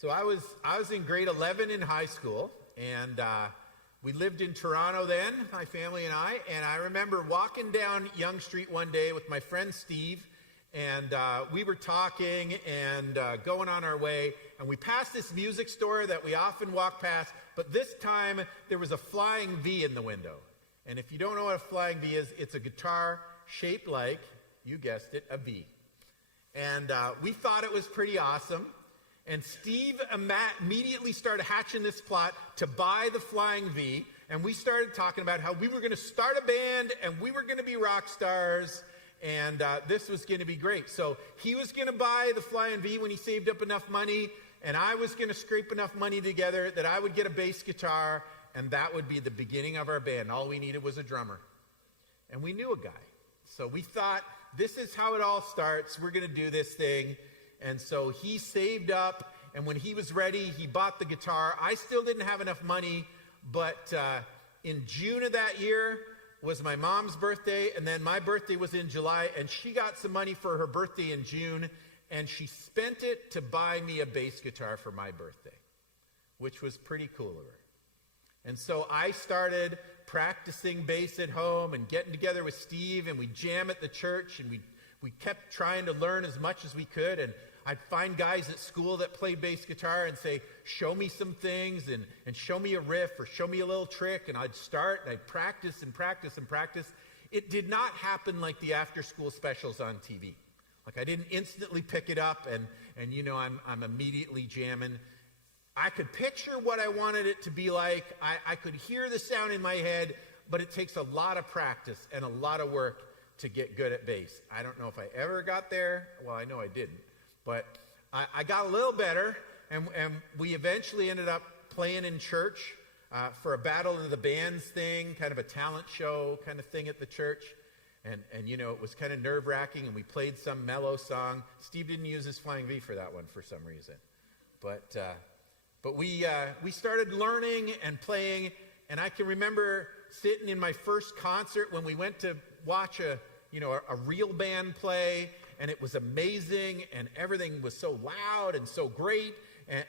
So I was in grade 11 in high school, and we lived in Toronto then, my family and I remember walking down Yonge Street one day with my friend Steve, and we were talking and going on our way, and we passed this music store that we often walk past, but this time there was a flying V in the window. And if you don't know what a flying V is, it's a guitar shaped like, you guessed it, a V. And we thought it was pretty awesome. And Steve immediately started hatching this plot to buy the Flying V. And we started talking about how we were going to start a band and we were going to be rock stars. And this was going to be great. So he was going to buy the Flying V when he saved up enough money. And I was going to scrape enough money together that I would get a bass guitar. And that would be the beginning of our band. All we needed was a drummer. And we knew a guy. So we thought, this is how it all starts. We're going to do this thing. And so he saved up, and when he was ready, he bought the guitar. I still didn't have enough money, but in June of that year was my mom's birthday, and then my birthday was in July, and she got some money for her birthday in June, and she spent it to buy me a bass guitar for my birthday, which was pretty cool of her. And so I started practicing bass at home and getting together with Steve, and we'd jam at the church, and we kept trying to learn as much as we could. And I'd find guys at school that played bass guitar and say, show me some things and show me a riff or show me a little trick. And I'd start and I'd practice and practice and practice. It did not happen like the after school specials on TV. Like I didn't instantly pick it up and you know, I'm immediately jamming. I could picture what I wanted it to be like. I could hear the sound in my head, but it takes a lot of practice and a lot of work to get good at bass. I don't know if I ever got there. Well, I know I didn't. But I got a little better, and we eventually ended up playing in church for a Battle of the Bands thing, kind of a talent show kind of thing at the church. And you know, it was kind of nerve-wracking, and we played some mellow song. Steve didn't use his Flying V for that one for some reason. But we started learning and playing, and I can remember sitting in my first concert when we went to watch a real band play, and it was amazing, and everything was so loud and so great,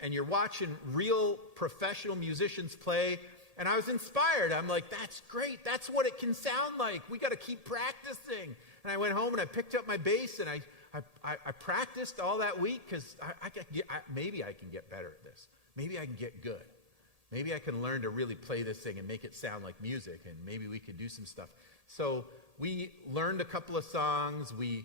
and you're watching real professional musicians play, and I was inspired. I'm like, that's great. That's what it can sound like. We got to keep practicing. And I went home and I picked up my bass, and I practiced all that week because maybe I can get better at this. Maybe I can get good. Maybe I can learn to really play this thing and make it sound like music, and maybe we can do some stuff. So we learned a couple of songs. We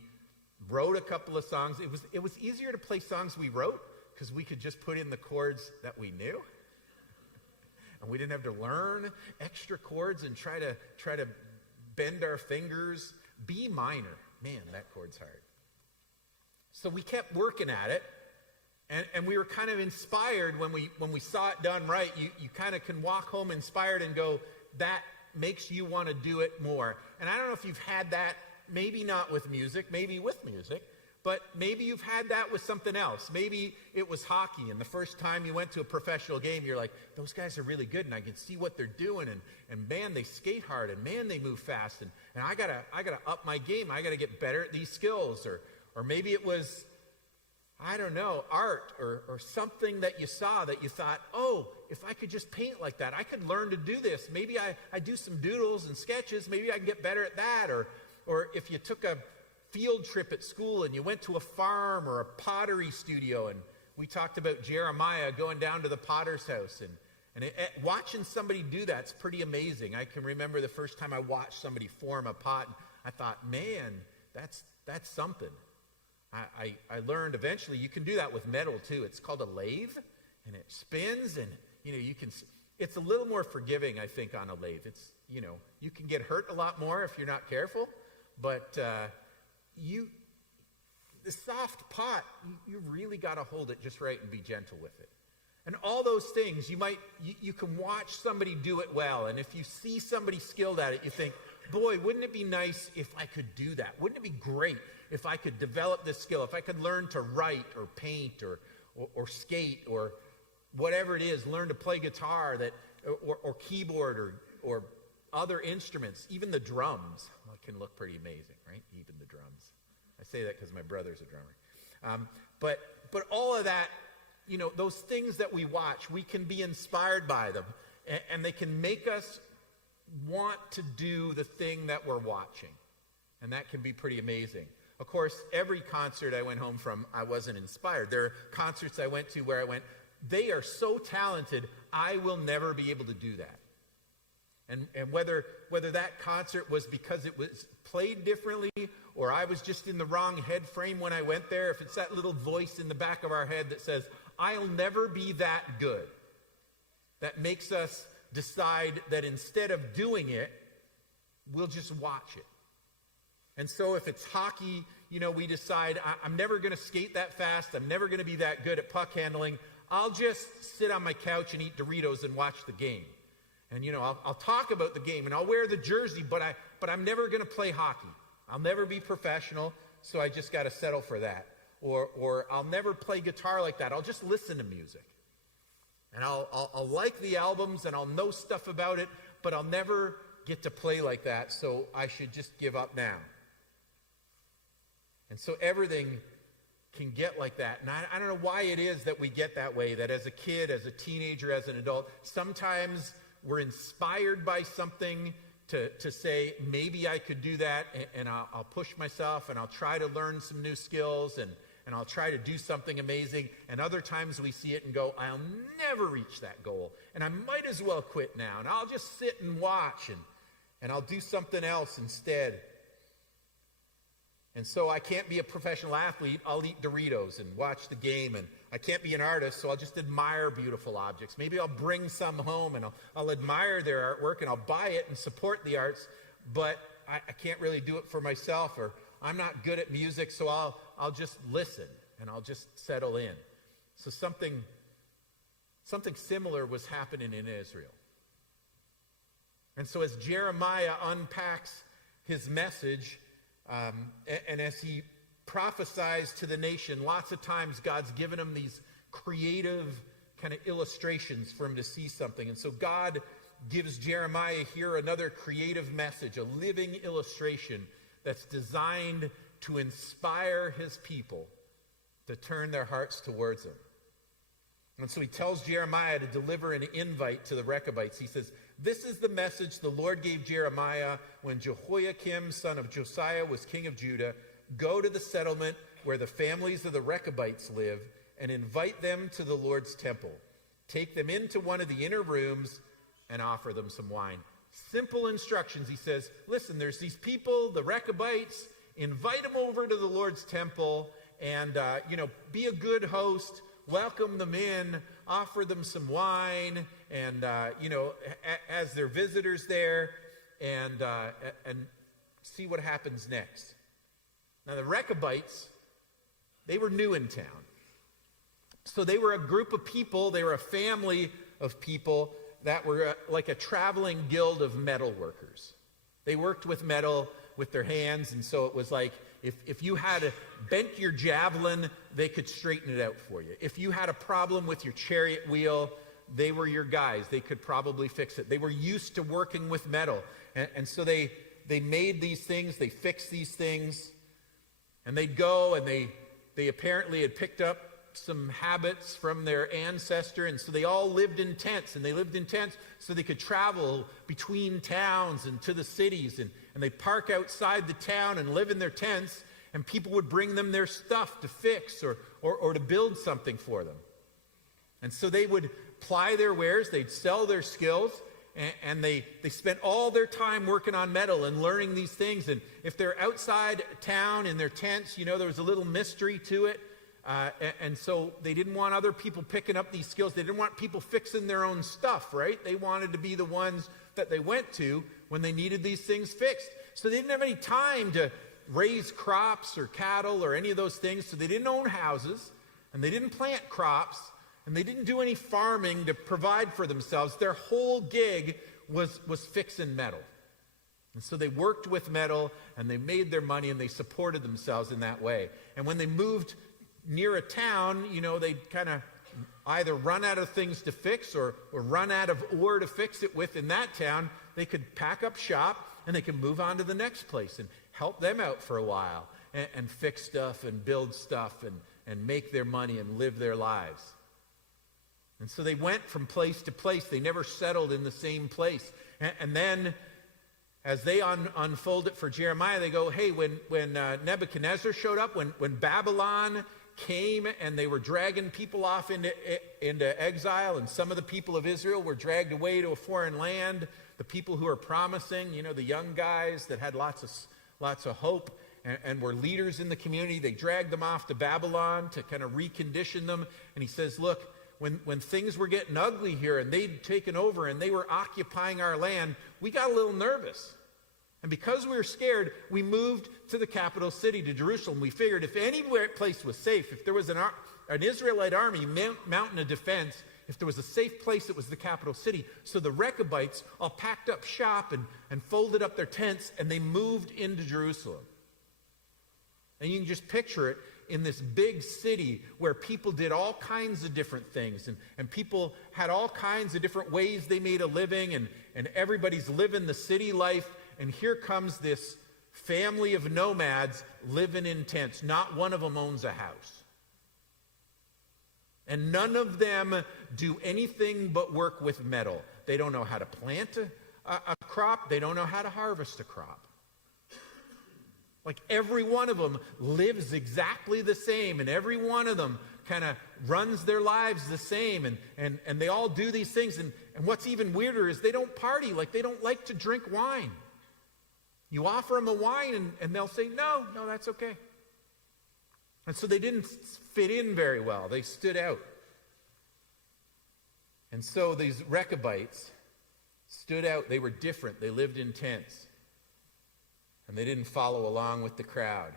wrote a couple of songs. It was easier to play songs we wrote because we could just put in the chords that we knew. And we didn't have to learn extra chords and try to bend our fingers. B minor. Man, that chord's hard. So we kept working at it. And we were kind of inspired when we saw it done right. You kind of can walk home inspired and go, that makes you want to do it more. And I don't know if you've had that, maybe not with music, maybe with music, but maybe you've had that with something else. Maybe it was hockey, and the first time you went to a professional game, you're like, those guys are really good, and I can see what they're doing, and man, they skate hard, and man, they move fast, and I gotta up my game. I gotta get better at these skills. Or maybe it was, I don't know, art or something that you saw that you thought, oh, if I could just paint like that, I could learn to do this. Maybe I do some doodles and sketches. Maybe I can get better at that. Or if you took a field trip at school and you went to a farm or a pottery studio, and we talked about Jeremiah going down to the potter's house. And watching somebody do that's pretty amazing. I can remember the first time I watched somebody form a pot, and I thought, man, that's something. I learned eventually you can do that with metal too. It's called a lathe, and it spins, and it's a little more forgiving, I think, on a lathe. It's, you can get hurt a lot more if you're not careful, but the soft pot, you really got to hold it just right and be gentle with it. And all those things, you can watch somebody do it well, and if you see somebody skilled at it, you think, boy, wouldn't it be nice if I could do that? Wouldn't it be great if I could develop this skill, if I could learn to write or paint or skate or whatever it is, learn to play guitar or keyboard or other instruments, even the drums can look pretty amazing, right? Even the drums. I say that because my brother's a drummer. But all of that those things that we watch, we can be inspired by them, and they can make us want to do the thing that we're watching. And that can be pretty amazing. Of course, every concert I went home from, I wasn't inspired. There are concerts I went to where I went, they are so talented, I will never be able to do that. And whether that concert was because it was played differently, or I was just in the wrong head frame when I went there, if it's that little voice in the back of our head that says, I'll never be that good, that makes us decide that instead of doing it, we'll just watch it. And so if it's hockey, we decide, I'm never going to skate that fast, I'm never going to be that good at puck handling, I'll just sit on my couch and eat Doritos and watch the game. And, I'll talk about the game, and I'll wear the jersey, but I'm never going to play hockey. I'll never be professional, so I just got to settle for that. Or I'll never play guitar like that. I'll just listen to music. And I'll like the albums, and I'll know stuff about it, but I'll never get to play like that, so I should just give up now. And so everything can get like that. And I don't know why it is that we get that way, that as a kid, as a teenager, as an adult, sometimes we're inspired by something to say, maybe I could do that, and I'll push myself, and I'll try to learn some new skills, and I'll try to do something amazing. And other times we see it and go, I'll never reach that goal, and I might as well quit now, and I'll just sit and watch, and I'll do something else instead. And so I can't be a professional athlete, I'll eat Doritos and watch the game, and I can't be an artist, so I'll just admire beautiful objects. Maybe I'll bring some home, and I'll admire their artwork, and I'll buy it and support the arts, but I can't really do it for myself, or I'm not good at music, so I'll just listen, and I'll just settle in. So something similar was happening in Israel. And so as Jeremiah unpacks his message, and as he prophesies to the nation, lots of times God's given him these creative kind of illustrations for him to see something. And so God gives Jeremiah here another creative message, a living illustration that's designed to inspire his people to turn their hearts towards him. And so he tells Jeremiah to deliver an invite to the Recabites. He says, this is the message the Lord gave Jeremiah when Jehoiakim, son of Josiah, was king of Judah. Go to the settlement where the families of the Recabites live and invite them to the Lord's temple. Take them into one of the inner rooms and offer them some wine. Simple instructions. He says, listen, there's these people, the Recabites, invite them over to the Lord's temple and, be a good host. Welcome them in, offer them some wine, and, as their visitors there, and see what happens next. Now, the Recabites, they were new in town. So they were a group of people, they were a family of people that were like a traveling guild of metal workers. They worked with metal with their hands, and so it was like, if you had bent your javelin, they could straighten it out for you. If you had a problem with your chariot wheel, they were your guys. They could probably fix it. They were used to working with metal. And so they made these things, they fixed these things, and they'd go, and they apparently had picked up some habits from their ancestor, and so they all lived in tents, and they lived in tents so they could travel between towns and to the cities, and they park outside the town and live in their tents, and people would bring them their stuff to fix or to build something for them. And so they would ply their wares, they'd sell their skills, and they spent all their time working on metal and learning these things. And if they're outside town in their tents, there was a little mystery to it. And so they didn't want other people picking up these skills. They didn't want people fixing their own stuff, right? They wanted to be the ones that they went to when they needed these things fixed. So they didn't have any time to raise crops or cattle or any of those things. So they didn't own houses, and they didn't plant crops, and they didn't do any farming to provide for themselves. Their whole gig was fixing metal. And so they worked with metal, and they made their money, and they supported themselves in that way. And when they moved near a town, they'd kind of either run out of things to fix or run out of ore to fix it with in that town. They could pack up shop, and they could move on to the next place and help them out for a while and fix stuff and build stuff and make their money and live their lives. And so they went from place to place. They never settled in the same place. And then as they unfold it for Jeremiah, they go, hey, when Nebuchadnezzar showed up, when Babylon came and they were dragging people off into exile, and some of the people of Israel were dragged away to a foreign land, the people who are promising, the young guys that had lots of hope and were leaders in the community, they dragged them off to Babylon to kind of recondition them. And he says, look, when things were getting ugly here and they'd taken over and they were occupying our land, we got a little nervous. And because we were scared, we moved to the capital city, to Jerusalem. We figured if any place was safe, if there was an Israelite army mounting a defense, if there was a safe place, it was the capital city. So the Recabites all packed up shop and folded up their tents, and they moved into Jerusalem. And you can just picture it in this big city where people did all kinds of different things, and people had all kinds of different ways they made a living, and everybody's living the city life. And here comes this family of nomads living in tents. Not one of them owns a house. And none of them do anything but work with metal. They don't know how to plant a crop. They don't know how to harvest a crop. Like every one of them lives exactly the same, and every one of them kind of runs their lives the same, and they all do these things. And what's even weirder is they don't party. Like they don't like to drink wine. You offer them a wine, and they'll say, no, that's okay. And so they didn't fit in very well. They stood out. And so these Recabites stood out. They were different. They lived in tents. And they didn't follow along with the crowd.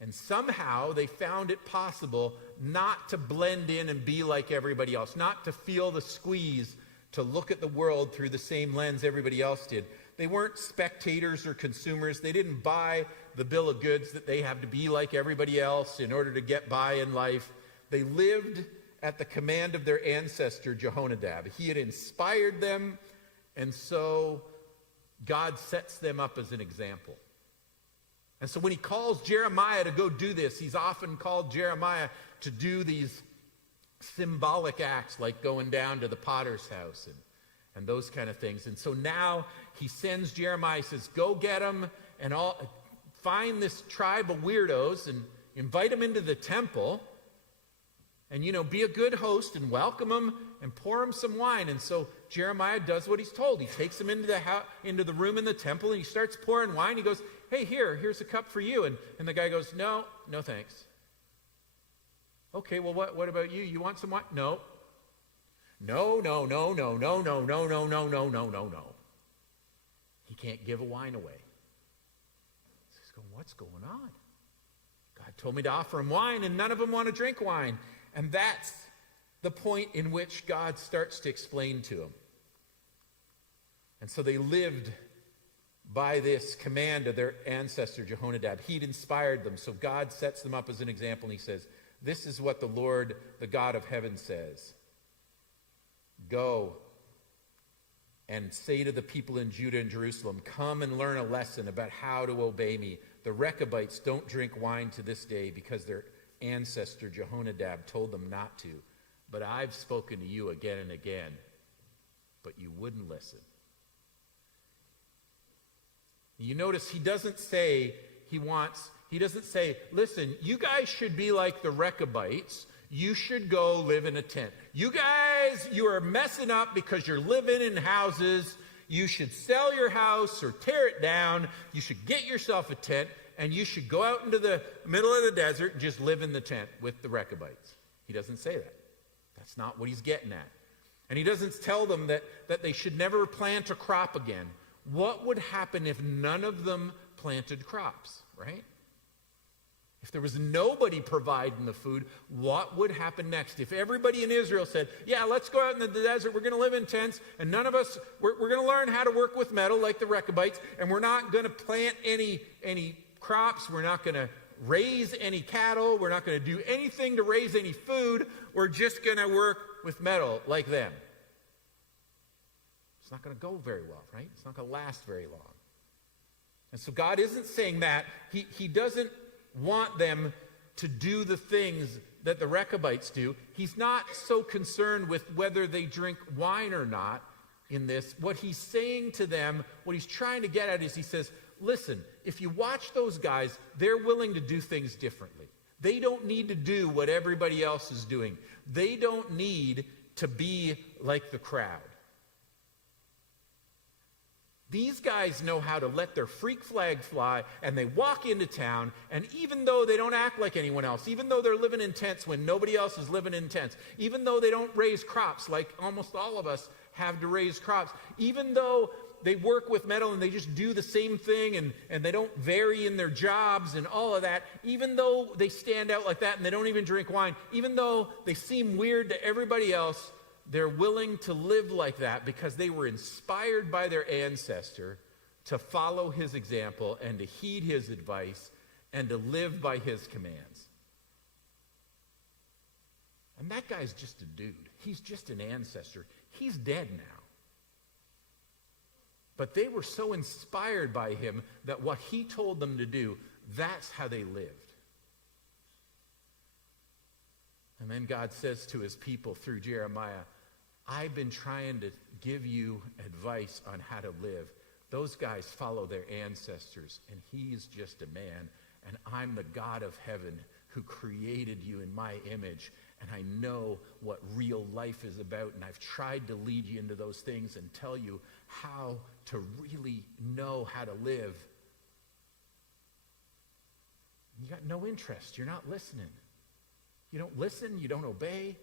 And somehow they found it possible not to blend in and be like everybody else, not to feel the squeeze to look at the world through the same lens everybody else did. They weren't spectators or consumers. They didn't buy the bill of goods that they have to be like everybody else in order to get by in life. They lived at the command of their ancestor, Jehonadab. He had inspired them, and so God sets them up as an example. And so when he calls Jeremiah to go do this, he's often called Jeremiah to do these symbolic acts like going down to the potter's house and those kind of things. And so now he sends Jeremiah, says, go get them and find this tribe of weirdos and invite them into the temple and, be a good host and welcome them and pour them some wine. And so Jeremiah does what he's told. He takes them into the room in the temple and he starts pouring wine. He goes, hey, here's a cup for you. And the guy goes, no thanks. Okay, well, what about you? You want some wine? No. No. He can't give a wine away. He's going, what's going on? God told me to offer him wine, and none of them want to drink wine. And that's the point in which God starts to explain to him. And so they lived by this command of their ancestor, Jehonadab. He'd inspired them, so God sets them up as an example, and he says, this is what the Lord, the God of heaven, says. Go and say to the people in Judah and Jerusalem, come and learn a lesson about how to obey me. The Recabites don't drink wine to this day because their ancestor Jehonadab told them not to. But I've spoken to you again and again, but you wouldn't listen. You notice he doesn't say, listen, you guys should be like the Recabites. You should go live in a tent. You guys, you are messing up because you're living in houses. You should sell your house or tear it down. You should get yourself a tent, and you should go out into the middle of the desert and just live in the tent with the Recabites. He doesn't say that. That's not what he's getting at. And he doesn't tell them that they should never plant a crop again. What would happen if none of them planted crops, right? If there was nobody providing the food, what would happen next? If everybody in Israel said, yeah, let's go out in the desert, we're going to live in tents, and none of us, we're going to learn how to work with metal like the Recabites, and we're not going to plant any crops, we're not going to raise any cattle, we're not going to do anything to raise any food, we're just going to work with metal like them. It's not going to go very well, right? It's not going to last very long. And so God isn't saying that. He doesn't want them to do the things that the Recabites do. He's not so concerned with whether they drink wine or not in this. What he's saying to them, what he's trying to get at is he says, listen, if you watch those guys, they're willing to do things differently. They don't need to do what everybody else is doing. They don't need to be like the crowd. These guys know how to let their freak flag fly, and they walk into town, and even though they don't act like anyone else, even though they're living in tents when nobody else is living in tents, even though they don't raise crops like almost all of us have to raise crops, even though they work with metal and they just do the same thing and they don't vary in their jobs and all of that, even though they stand out like that and they don't even drink wine, even though they seem weird to everybody else, they're willing to live like that because they were inspired by their ancestor to follow his example and to heed his advice and to live by his commands. And that guy's just a dude. He's just an ancestor. He's dead now. But they were so inspired by him that what he told them to do, that's how they lived. And then God says to his people through Jeremiah, I've been trying to give you advice on how to live. Those guys follow their ancestors, and he's just a man, and I'm the God of heaven who created you in my image, and I know what real life is about, and I've tried to lead you into those things and tell you how to really know how to live. You got no interest. You're not listening. You don't listen. You don't obey.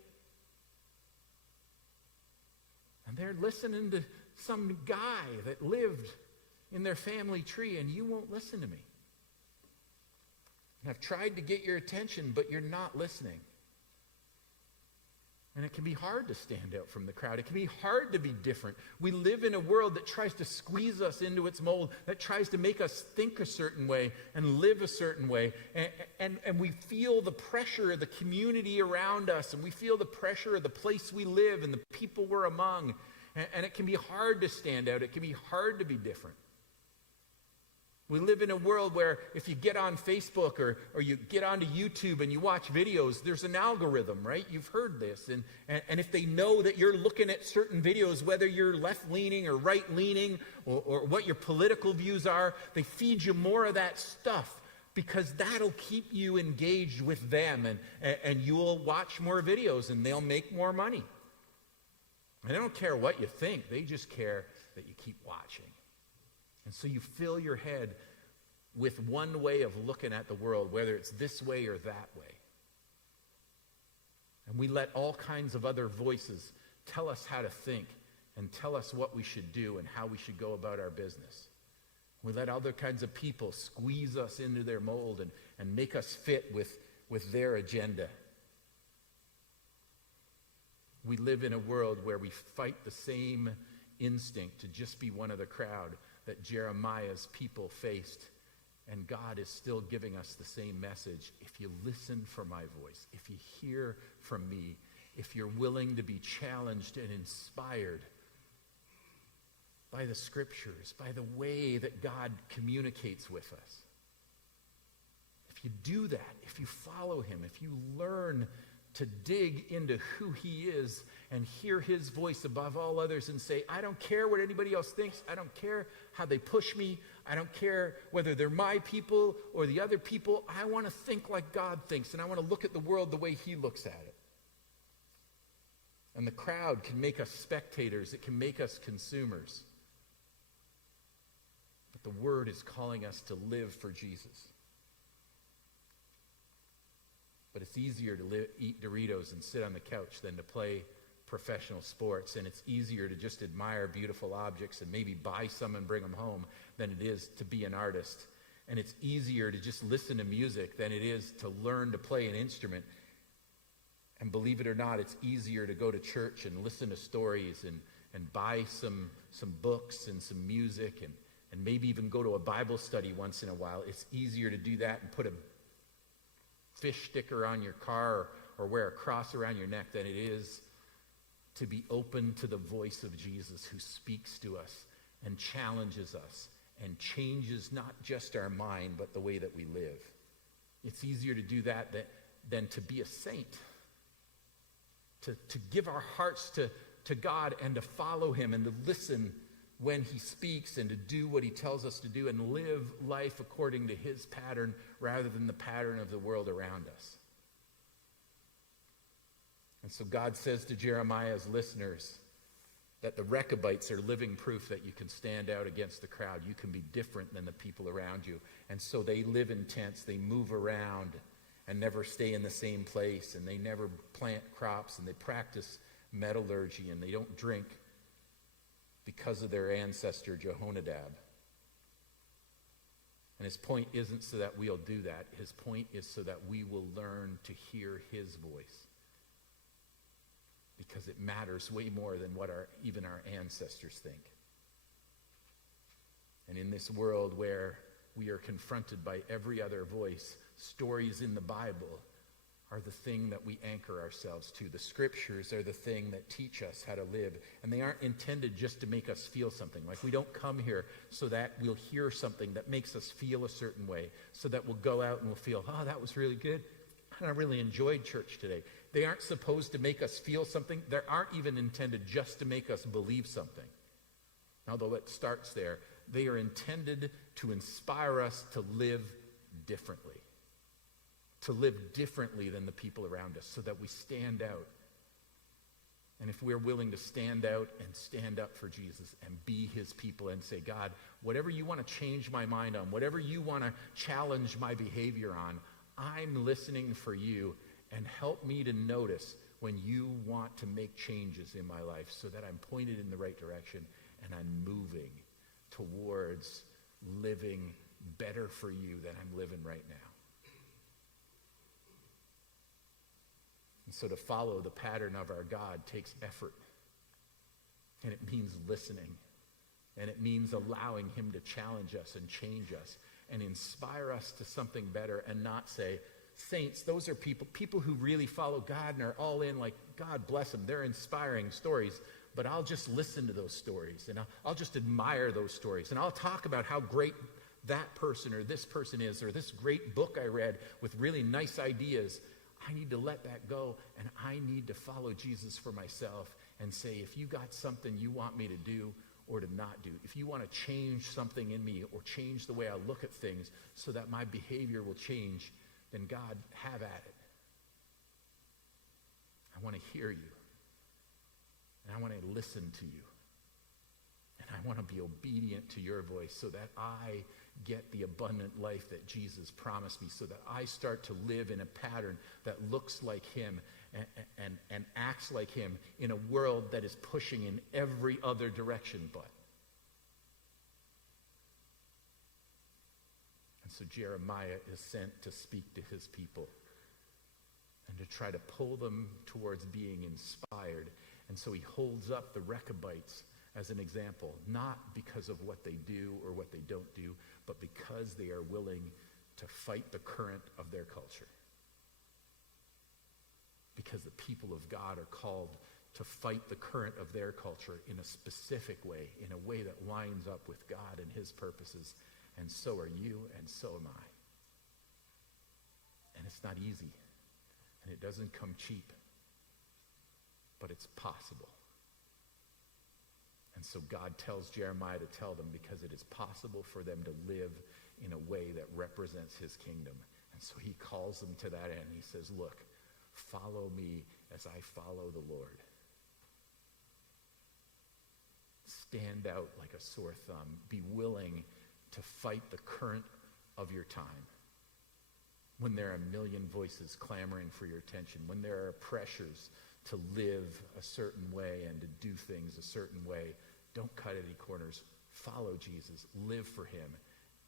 And they're listening to some guy that lived in their family tree, and you won't listen to me. And I've tried to get your attention, but you're not listening. And it can be hard to stand out from the crowd. It can be hard to be different. We live in a world that tries to squeeze us into its mold, that tries to make us think a certain way and live a certain way. And we feel the pressure of the community around us, and we feel the pressure of the place we live and the people we're among. And it can be hard to stand out. It can be hard to be different. We live in a world where if you get on Facebook or you get onto YouTube and you watch videos, there's an algorithm, right? You've heard this. And if they know that you're looking at certain videos, whether you're left-leaning or right-leaning or what your political views are, they feed you more of that stuff because that'll keep you engaged with them, and you'll watch more videos and they'll make more money. And they don't care what you think. They just care that you keep watching. And so you fill your head with one way of looking at the world, whether it's this way or that way. And we let all kinds of other voices tell us how to think and tell us what we should do and how we should go about our business. We let other kinds of people squeeze us into their mold and make us fit with their agenda. We live in a world where we fight the same instinct to just be one of the crowd that Jeremiah's people faced. And God is still giving us the same message. If you listen for my voice, if you hear from me, if you're willing to be challenged and inspired by the scriptures, by the way that God communicates with us, if you do that, if you follow him, if you learn to dig into who he is and hear his voice above all others and say, I don't care what anybody else thinks. I don't care how they push me. I don't care whether they're my people or the other people. I want to think like God thinks, and I want to look at the world the way he looks at it. And the crowd can make us spectators. It can make us consumers. But the word is calling us to live for Jesus. But it's easier to eat Doritos and sit on the couch than to play professional sports. And it's easier to just admire beautiful objects and maybe buy some and bring them home than it is to be an artist. And it's easier to just listen to music than it is to learn to play an instrument. And believe it or not, it's easier to go to church and listen to stories and buy some books and some music and maybe even go to a Bible study once in a while. It's easier to do that and put a fish sticker on your car or wear a cross around your neck than it is to be open to the voice of Jesus who speaks to us and challenges us and changes not just our mind but the way that we live. It's easier to do that than to be a saint, to give our hearts to God and to follow him and to listen when he speaks and to do what he tells us to do and live life according to his pattern rather than the pattern of the world around us. And so God says to Jeremiah's listeners that the Recabites are living proof that you can stand out against the crowd. You can be different than the people around you. And so they live in tents, they move around and never stay in the same place, and they never plant crops, and they practice metallurgy, and they don't drink because of their ancestor Jehonadab. And his point isn't so that we'll do that. His point is so that we will learn to hear his voice. Because it matters way more than what even our ancestors think. And in this world where we are confronted by every other voice, stories in the Bible are the thing that we anchor ourselves to. The scriptures are the thing that teach us how to live. And they aren't intended just to make us feel something. Like, we don't come here so that we'll hear something that makes us feel a certain way, so that we'll go out and we'll feel, oh, that was really good. I really enjoyed church today. They aren't supposed to make us feel something. They aren't even intended just to make us believe something. Although it starts there, they are intended to inspire us to live differently. To live differently than the people around us so that we stand out. And if we're willing to stand out and stand up for Jesus and be his people and say, God, whatever you want to change my mind on, whatever you want to challenge my behavior on, I'm listening for you, and help me to notice when you want to make changes in my life so that I'm pointed in the right direction and I'm moving towards living better for you than I'm living right now. And so to follow the pattern of our God takes effort. And it means listening. And it means allowing him to challenge us and change us and inspire us to something better, and not say, saints, those are people who really follow God and are all in, like, God bless them. They're inspiring stories, but I'll just listen to those stories, and I'll just admire those stories, and I'll talk about how great that person or this person is, or this great book I read with really nice ideas. I need to let that go, and I need to follow Jesus for myself and say, if you got something you want me to do or to not do, if you want to change something in me or change the way I look at things so that my behavior will change, then God, have at it. I want to hear you. And I want to listen to you. And I want to be obedient to your voice so that I get the abundant life that Jesus promised me, so that I start to live in a pattern that looks like him and acts like him in a world that is pushing in every other direction but. And so Jeremiah is sent to speak to his people and to try to pull them towards being inspired. And so he holds up the Recabites as an example, not because of what they do or what they don't do, but because they are willing to fight the current of their culture. Because the people of God are called to fight the current of their culture in a specific way, in a way that lines up with God and his purposes. And so are you, and so am I. And it's not easy, and it doesn't come cheap, but it's possible. And so God tells Jeremiah to tell them, because it is possible for them to live in a way that represents his kingdom. And so he calls them to that end. He says, look, follow me as I follow the Lord. Stand out like a sore thumb. Be willing to fight the current of your time. When there are a million voices clamoring for your attention, when there are pressures to live a certain way and to do things a certain way, don't cut any corners. Follow Jesus, live for him,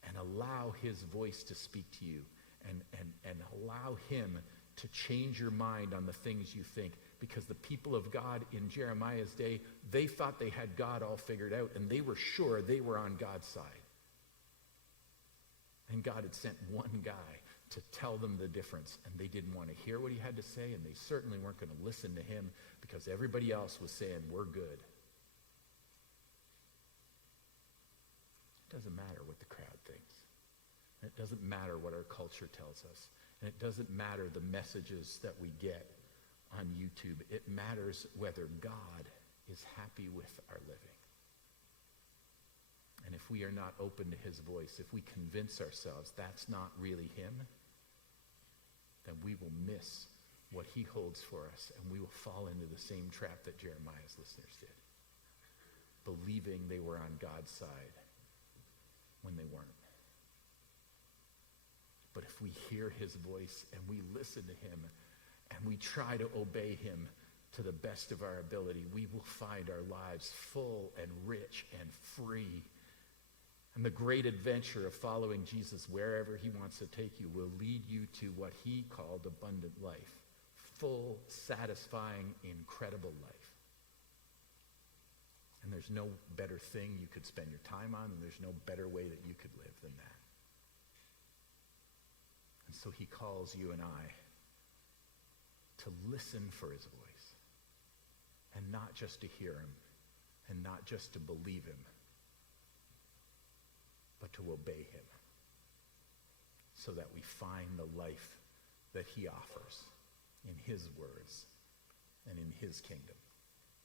and allow his voice to speak to you, and allow him to change your mind on the things you think. Because the people of God in Jeremiah's day, they thought they had God all figured out, and they were sure they were on God's side. And God had sent one guy to tell them the difference, and they didn't want to hear what he had to say, and they certainly weren't going to listen to him because everybody else was saying, we're good. It doesn't matter what the crowd thinks. It doesn't matter what our culture tells us. And it doesn't matter the messages that we get on YouTube. It matters whether God is happy with our living. And if we are not open to his voice, if we convince ourselves that's not really him, then we will miss what he holds for us, and we will fall into the same trap that Jeremiah's listeners did, believing they were on God's side when they weren't. But if we hear his voice and we listen to him and we try to obey him to the best of our ability, we will find our lives full and rich and free. And the great adventure of following Jesus wherever he wants to take you will lead you to what he called abundant life. Full, satisfying, incredible life. And there's no better thing you could spend your time on, and there's no better way that you could live than that. And so he calls you and I to listen for his voice, and not just to hear him, and not just to believe him, but to obey him, so that we find the life that he offers in his words and in his kingdom.